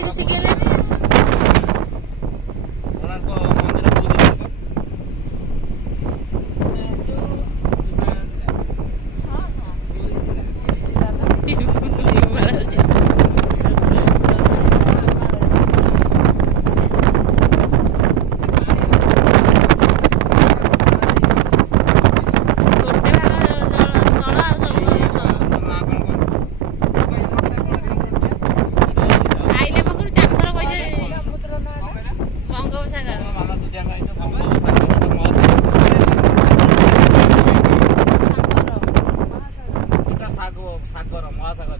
କିଛି ଶିଖେଇଲେନି। ସାଗର ମହାସାଗର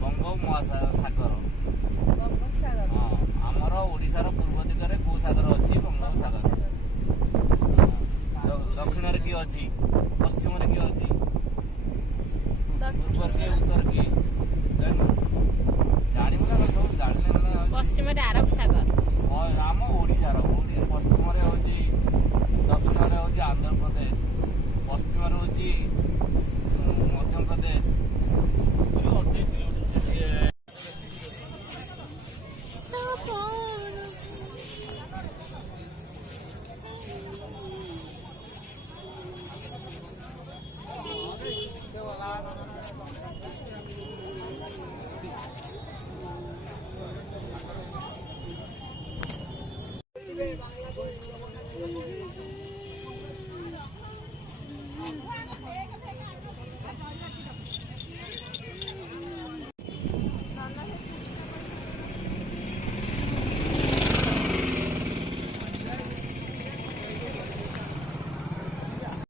ବଙ୍ଗ ମହାସାଗର ହଁ ଆମର ଓଡ଼ିଶାର ପୂର୍ବ ଦିଗରେ କୋଉ ସାଗର ଅଛି? ବଙ୍ଗୋପସାଗର। ଦକ୍ଷିଣରେ କିଏ ଅଛି? ପଶ୍ଚିମରେ କିଏ ଅଛି? ପୂର୍ବରେ କିଏ? ଉତ୍ତର କିଏ? ଜାଣିବୁ ନା ସବୁ ଜାଣିଲେ ମାନେ ପଶ୍ଚିମରେ ଆରବ ସାଗର। ଆମ ଓଡ଼ିଶାର ପଶ୍ଚିମରେ ହଉଛି, ଦକ୍ଷିଣରେ ହଉଛି ଆନ୍ଧ୍ରପ୍ରଦେଶ, ପଶ୍ଚିମରେ ହଉଛି ମଧ୍ୟପ୍ରଦେଶ।